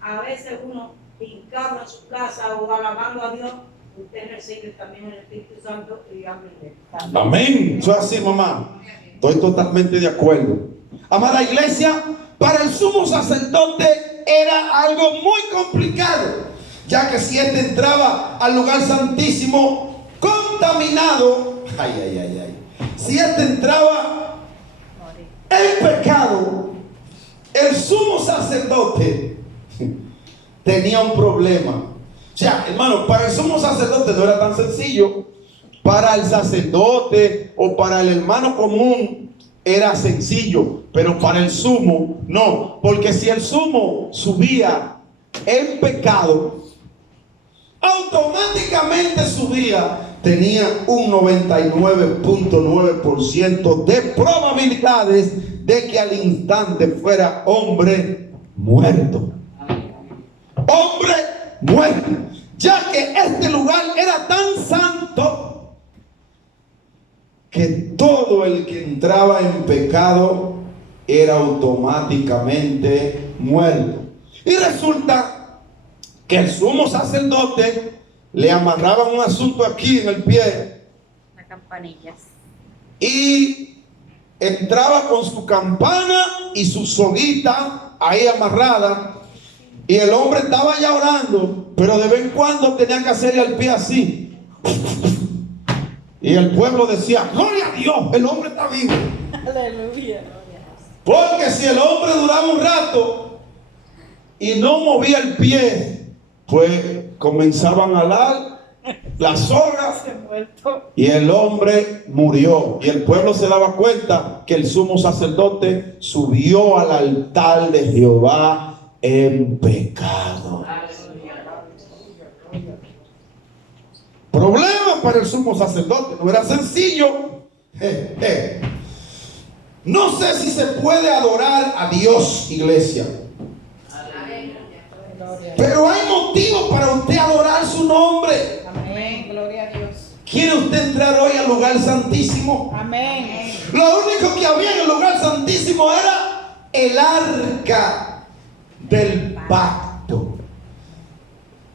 a veces uno hincado en su casa o alabando a Dios, usted recibe también el Espíritu Santo y háblele. Amén. Eso es así, mamá. Estoy totalmente de acuerdo. Amada iglesia, para el sumo sacerdote era algo muy complicado, ya que si éste entraba al lugar santísimo contaminado, si este entraba en pecado, el sumo sacerdote tenía un problema. O sea, hermano, para el sumo sacerdote no era tan sencillo. Para el sacerdote o para el hermano común era sencillo, pero para el sumo no, porque si el sumo subía en pecado, automáticamente subía, tenía un 99.9% de probabilidades de que al instante fuera hombre muerto. Hombre muerto, ya que este lugar era tan santo que todo el que entraba en pecado era automáticamente muerto. Y resulta que el sumo sacerdote le amarraban un asunto aquí en el pie, las campanillas, y entraba con su campana y su soguita ahí amarrada, y el hombre estaba ya orando, pero de vez en cuando tenía que hacerle al pie así. Y el pueblo decía: gloria a Dios, el hombre está vivo. Aleluya. Porque si el hombre duraba un rato y no movía el pie, pues comenzaban a alar las sogas y el hombre murió. Y el pueblo se daba cuenta que el sumo sacerdote subió al altar de Jehová en pecado. Problema para el sumo sacerdote, no era sencillo. No sé si se puede adorar a Dios, iglesia, pero hay motivo para usted adorar su nombre. Amén. Gloria a Dios. ¿Quiere usted entrar hoy al lugar santísimo? Amén. Lo único que había en el lugar santísimo era el arca del pacto.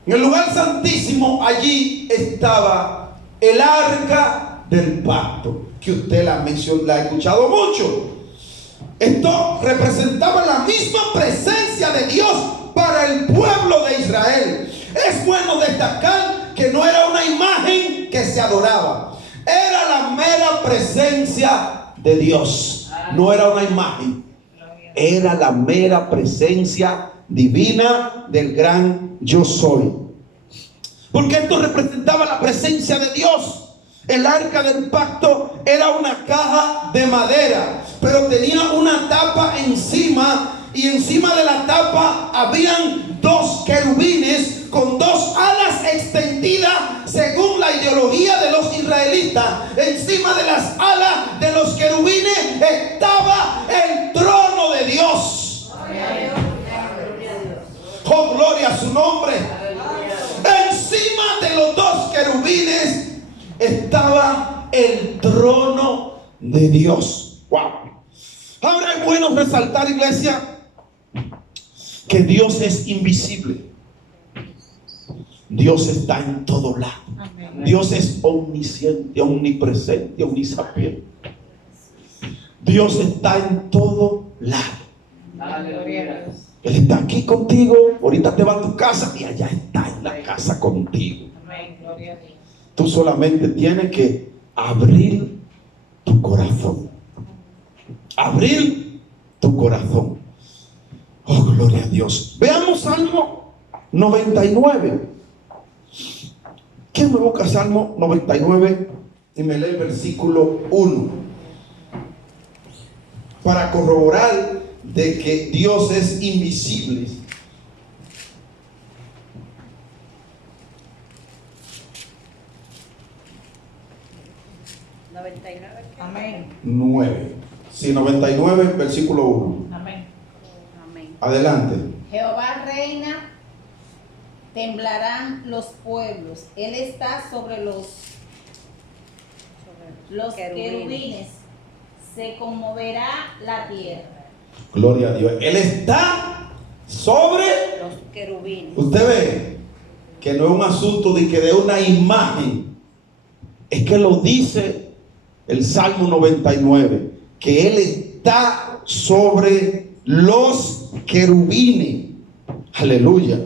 En el lugar santísimo allí estaba el arca del pacto, que usted la ha escuchado mucho. Esto representaba la misma presencia de Dios para el pueblo de Israel. Es bueno destacar que no era una imagen que se adoraba, era la mera presencia de Dios. No era una imagen, era la mera presencia divina del gran yo soy, porque esto representaba la presencia de Dios. El arca del pacto era una caja de madera, pero tenía una tapa encima, y encima de la tapa habían dos querubines con dos alas extendidas según la ideología de los israelitas. Encima de las alas de los querubines estaba el trono de Dios. Oh, gloria a su nombre. Encima de los dos querubines estaba el trono de Dios. Wow. Ahora es bueno resaltar, iglesia, que Dios es invisible. Dios está en todo lado. Amén. Dios es omnisciente, omnipresente, omnisapiente. Dios está en todo lado. Aleluya. Él está aquí contigo. Ahorita te va a tu casa y allá está en la casa contigo. Amén. Gloria a Dios. Tú solamente tienes que abrir tu corazón. Abrir tu corazón. Oh, gloria a Dios. Veamos Salmo 99. ¿Quién me busca Salmo 99 y me lee el versículo 1? Para corroborar de que Dios es invisible. Amén. 9. Sí, 99, versículo 1. Amén. Adelante. Jehová reina, temblarán los pueblos. Él está sobre los querubines. Se conmoverá la tierra. Gloria a Dios. Él está sobre los querubines. Usted ve que no es un asunto de una imagen. Es que lo dice el Salmo 99, que Él está sobre los querubines. Aleluya.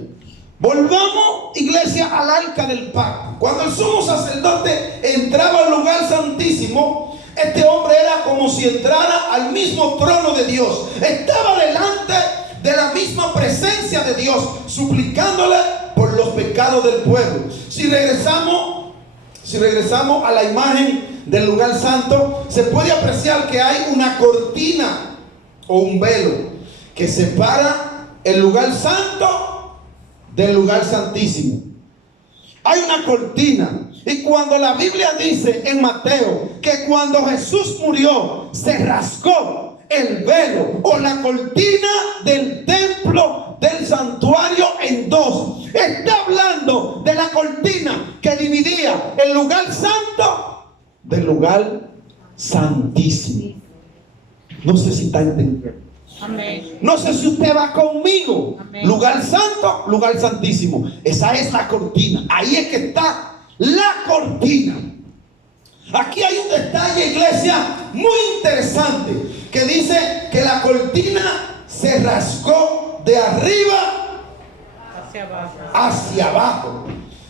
Volvamos, iglesia, al arca del pacto. Cuando el sumo sacerdote entraba al lugar santísimo, Este hombre era como si entrara al mismo trono de Dios. Estaba delante de la misma presencia de Dios, suplicándole por los pecados del pueblo. Si regresamos a la imagen del lugar santo, se puede apreciar que hay una cortina o un velo que separa el lugar santo del lugar santísimo. Hay una cortina. Y cuando la Biblia dice en Mateo que cuando Jesús murió se rasgó el velo o la cortina del templo, del santuario en dos, está hablando de la cortina que dividía el lugar santo del lugar santísimo. No sé si está entendiendo. Amén. No sé si usted va conmigo. Amén. Lugar santo, lugar santísimo. Esa es la cortina. Ahí es que está la cortina. Aquí hay un detalle, iglesia, muy interesante, que dice que la cortina se rasgó de arriba hacia abajo.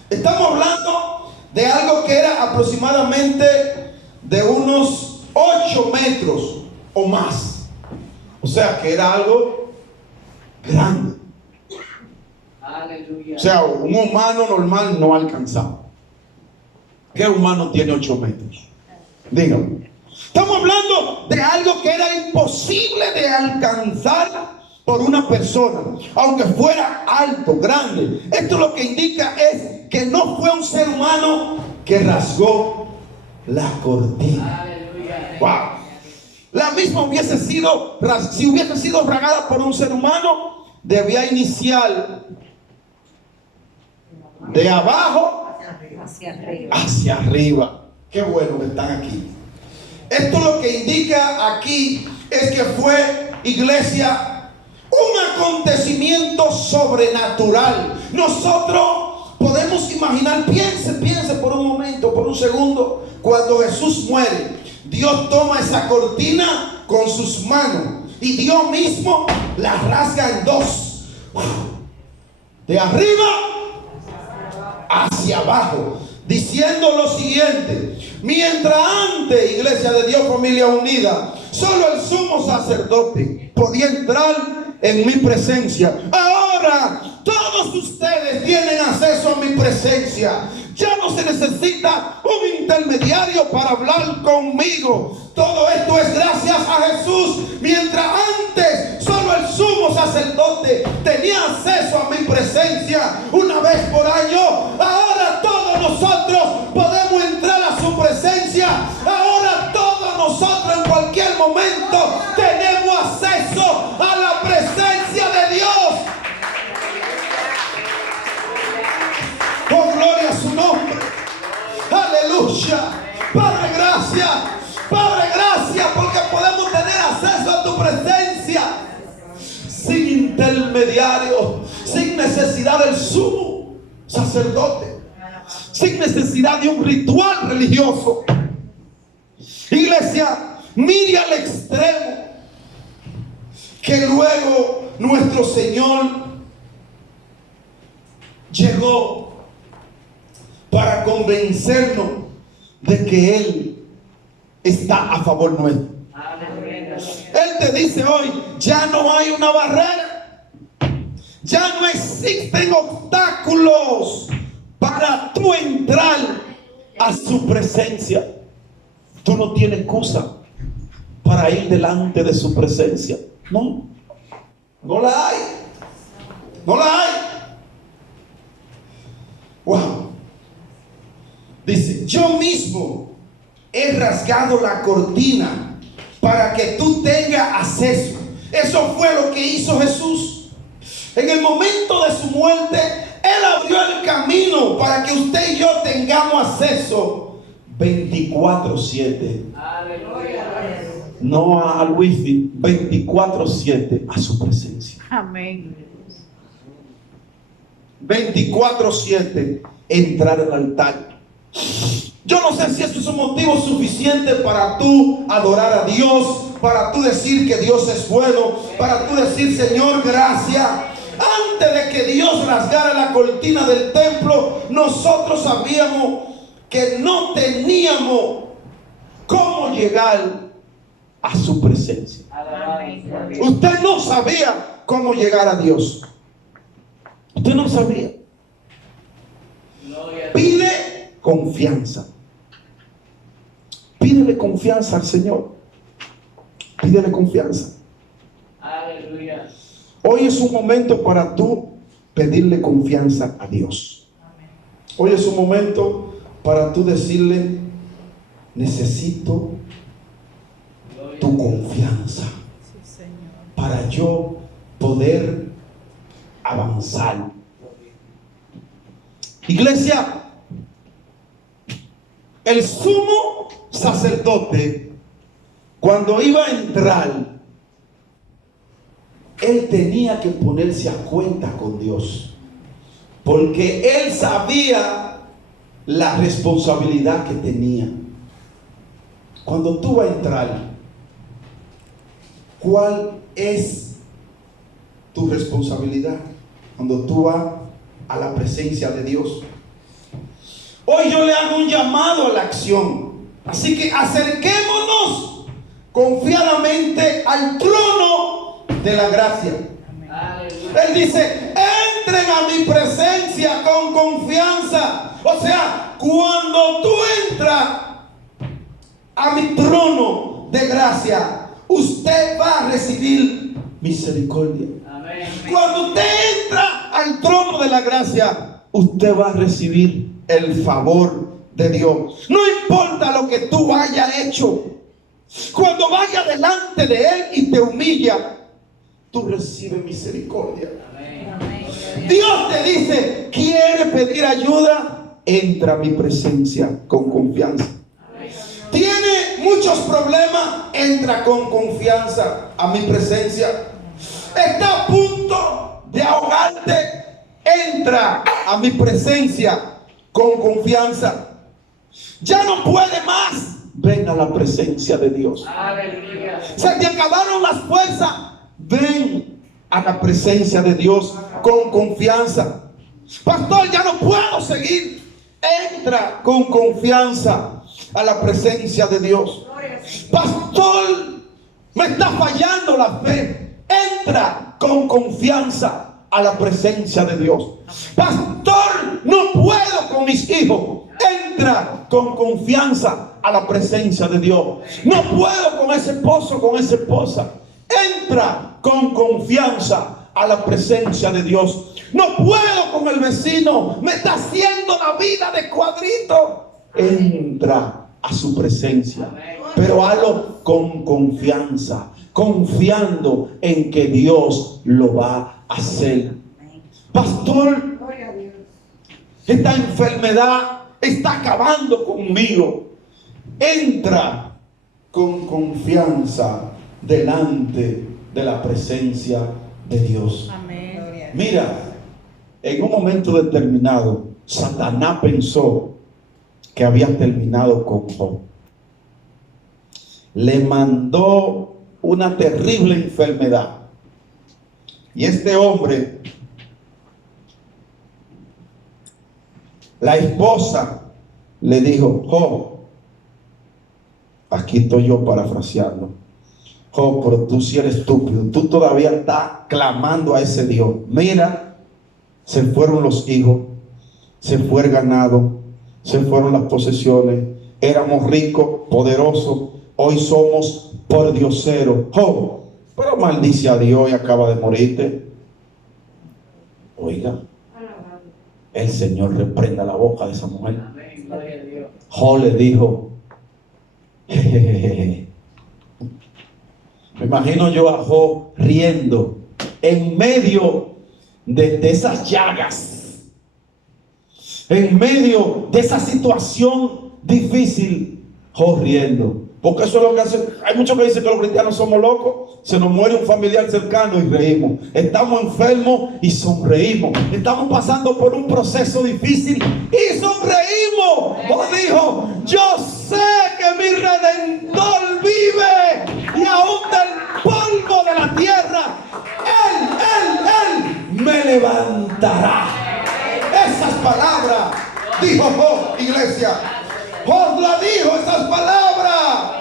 Estamos hablando de algo que era aproximadamente de unos 8 metros o más. O sea, que era algo grande. Aleluya. O sea, un humano normal no alcanzaba. ¿Qué humano tiene 8 metros? Dígame. Estamos hablando de algo que era imposible de alcanzar por una persona, aunque fuera alto, grande. Esto lo que indica es que no fue un ser humano que rasgó la cortina. Aleluya. Wow. La misma hubiese sido, si hubiese sido rasgada por un ser humano, debía iniciar de abajo hacia arriba. Qué bueno que están aquí. Esto lo que indica aquí es que fue, iglesia, un acontecimiento sobrenatural. Nosotros podemos imaginar, piense por un momento, por un segundo, cuando Jesús muere. Dios toma esa cortina con sus manos y Dios mismo la rasga en dos. De arriba hacia abajo. Diciendo lo siguiente: mientras antes, iglesia de Dios, familia unida, solo el sumo sacerdote podía entrar en mi presencia. Ahora todos ustedes tienen acceso a mi presencia. Ya no se necesita un intermediario para hablar conmigo. Todo esto es gracias a Jesús. Mientras antes solo el sumo sacerdote tenía acceso a mi presencia una vez por año, ahora todos nosotros podemos entrar a su presencia. Ahora todos nosotros en cualquier momento tenemos acceso a la presencia de Dios. Oh, gloria a su nombre. Aleluya. Padre, gracias. Padre, gracias porque podemos tener acceso a tu presencia sin intermediario, sin necesidad del sumo sacerdote, sin necesidad de un ritual religioso. Iglesia, mire al extremo que luego nuestro Señor llegó para convencernos de que Él está a favor nuestro. Él te dice hoy: ya no hay una barrera, ya no existen obstáculos para tú entrar a su presencia. Tú no tienes excusa para ir delante de su presencia. No, no la hay. No la hay. Wow. Dice: yo mismo he rasgado la cortina para que tú tengas acceso. Eso fue lo que hizo Jesús. En el momento de su muerte, Él abrió el camino para que usted y yo tengamos acceso 24/7. No al wifi, 24/7 a su presencia. Amén. 24/7 entrar al altar. Yo no sé si eso es un motivo suficiente para tú adorar a Dios, para tú decir que Dios es bueno, para tú decir: Señor, gracias. Antes de que Dios rasgara la cortina del templo, nosotros sabíamos que no teníamos cómo cómo llegar a su presencia. Usted no sabía cómo llegar a Dios. Usted no sabía. Pide confianza. Pídele confianza al Señor. Pídele confianza. Aleluya. Hoy es un momento para tú pedirle confianza a Dios. Hoy es un momento para tú decirle: necesito tu confianza para yo poder avanzar. Iglesia, el sumo sacerdote, cuando iba a entrar, él tenía que ponerse a cuenta con Dios, porque él sabía la responsabilidad que tenía. Cuando tú vas a entrar, ¿cuál es tu responsabilidad cuando tú vas a la presencia de Dios? Hoy yo le hago un llamado a la acción. Así que acerquémonos confiadamente al trono de la gracia. Él dice: entren a mi presencia con confianza. O sea, cuando tú entras a mi trono de gracia, usted va a recibir misericordia. Amén. Cuando usted entra al trono de la gracia, usted va a recibir el favor de Dios. No importa lo que tú hayas hecho, cuando vaya delante de Él y te humilla, tú recibes misericordia. Amén. Dios te dice: ¿quiere pedir ayuda? Entra a mi presencia con confianza. Tiene muchos problemas, entra con confianza a mi presencia. Está a punto de ahogarte, entra a mi presencia con confianza. Ya no puede más, ven a la presencia de Dios. Aleluya. Se te acabaron las fuerzas, ven a la presencia de Dios con confianza. Pastor, ya no puedo seguir. Entra con confianza a la presencia de Dios. Pastor, me está fallando la fe. Entra con confianza a la presencia de Dios. Pastor, no puedo con mis hijos. Entra con confianza a la presencia de Dios. No puedo con ese esposo, con esa esposa. Entra con confianza a la presencia de Dios. No puedo con el vecino, me está haciendo la vida de cuadrito. Entra a su presencia, pero hazlo con confianza, confiando en que Dios lo va a hacer. Pastor, esta enfermedad está acabando conmigo. Entra con confianza delante de la presencia de Dios. Amén. Mira, en un momento determinado, Satanás pensó que había terminado con Job. Le mandó una terrible enfermedad. Y este hombre, la esposa le dijo: Job, aquí estoy yo parafraseando. Job, pero tú sí eres estúpido. Tú todavía estás clamando a ese Dios. Mira, se fueron los hijos, se fue el ganado, se fueron las posesiones. Éramos ricos, poderosos. Hoy somos pordioseros. Job, pero maldice a Dios y acaba de morirte. Oiga, el Señor reprenda la boca de esa mujer. Job le dijo: jejeje. Me imagino yo a Job riendo en medio de esas llagas, en medio de esa situación difícil. Job riendo, porque eso es lo que hace. Hay muchos que dicen que los cristianos somos locos. Se nos muere un familiar cercano y reímos. Estamos enfermos y sonreímos. Estamos pasando por un proceso difícil y sonreímos. Job dijo: yo sé que mi Redentor vive, y aún del polvo de la tierra Él me levantará. Esas palabras dijo Job, iglesia. Job la dijo, esas palabras.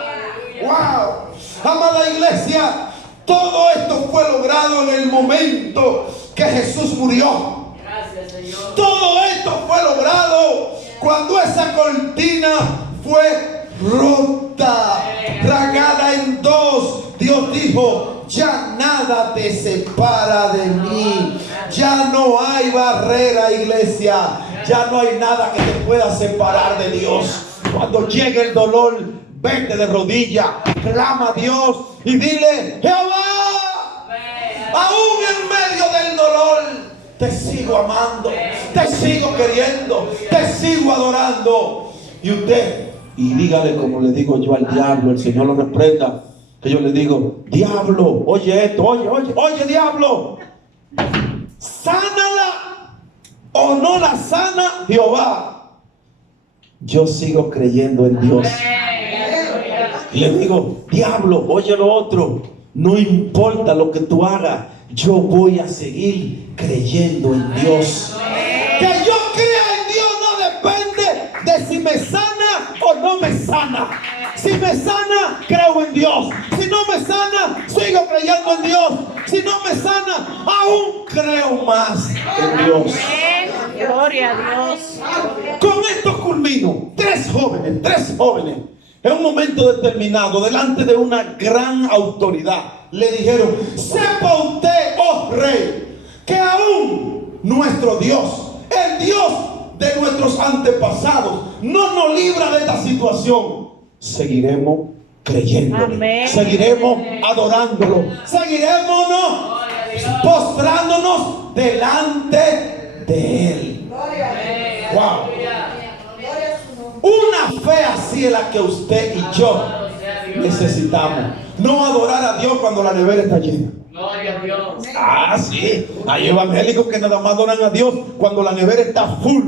Amada iglesia, todo esto fue logrado en el momento que Jesús murió. Gracias, Señor. Todo esto fue logrado cuando esa cortina fue rota, rasgada en dos. Dios dijo: ya nada te separa de mí. Ya no hay barrera, iglesia. Ya no hay nada que te pueda separar de Dios. Cuando llegue el dolor, vete de rodillas, clama a Dios y dile: Jehová, aún en medio del dolor, te sigo amando, te sigo queriendo, te sigo adorando. Y usted, y dígale como le digo yo al diablo, el Señor lo reprenda, que yo le digo: diablo, oye esto, oye diablo, sánala o no la sana Jehová. Yo sigo creyendo en Dios. Y le digo: diablo, oye lo otro, no importa lo que tú hagas, yo voy a seguir creyendo en Dios. Que yo crea en Dios no depende de si me sana o no me sana. Si me sana, creo en Dios. Si no me sana, sigo creyendo en Dios. Si no me sana, aún creo más en Dios. Gloria a Dios. Con esto culmino. Tres jóvenes, en un momento determinado, delante de una gran autoridad, le dijeron: sepa usted, oh rey, que aún nuestro Dios, el Dios de nuestros antepasados, no nos libra de esta situación. Seguiremos creyéndole. Amén. Seguiremos adorándolo. Seguiremos postrándonos delante de Él. Wow. Una fe así es la que usted y yo necesitamos. No adorar a Dios cuando la nevera está llena. Gloria a Dios. Ah, sí. Hay evangélicos que nada más adoran a Dios cuando la nevera está full.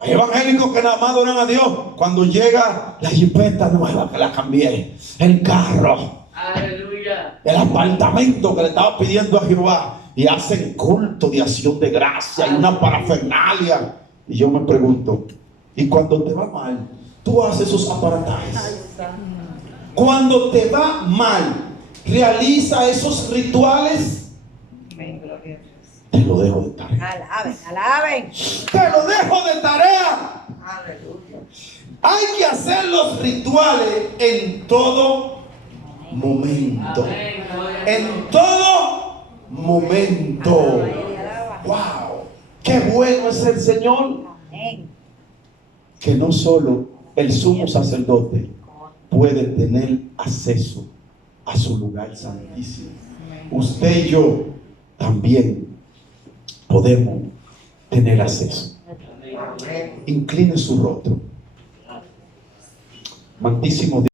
Hay evangélicos que nada más adoran a Dios cuando llega la jipeta nueva que la cambié, el carro, Aleluya. el apartamento que le estaba pidiendo a Jehová, y hacen culto de acción de gracia y una parafernalia. Y yo me pregunto: ¿y cuando te va mal, tú haces esos aparatajes? Cuando te va mal, ¿realiza esos rituales? Te lo dejo de tarea. Alaben. Te lo dejo de tarea. Hay que hacer los rituales en todo momento. Amén. Gloria a Dios. En todo momento. Wow, qué bueno es el Señor. Amén. Que no solo el sumo sacerdote puede tener acceso a su lugar santísimo. Usted y yo también podemos tener acceso. Incline su rostro. Amantísimo Dios.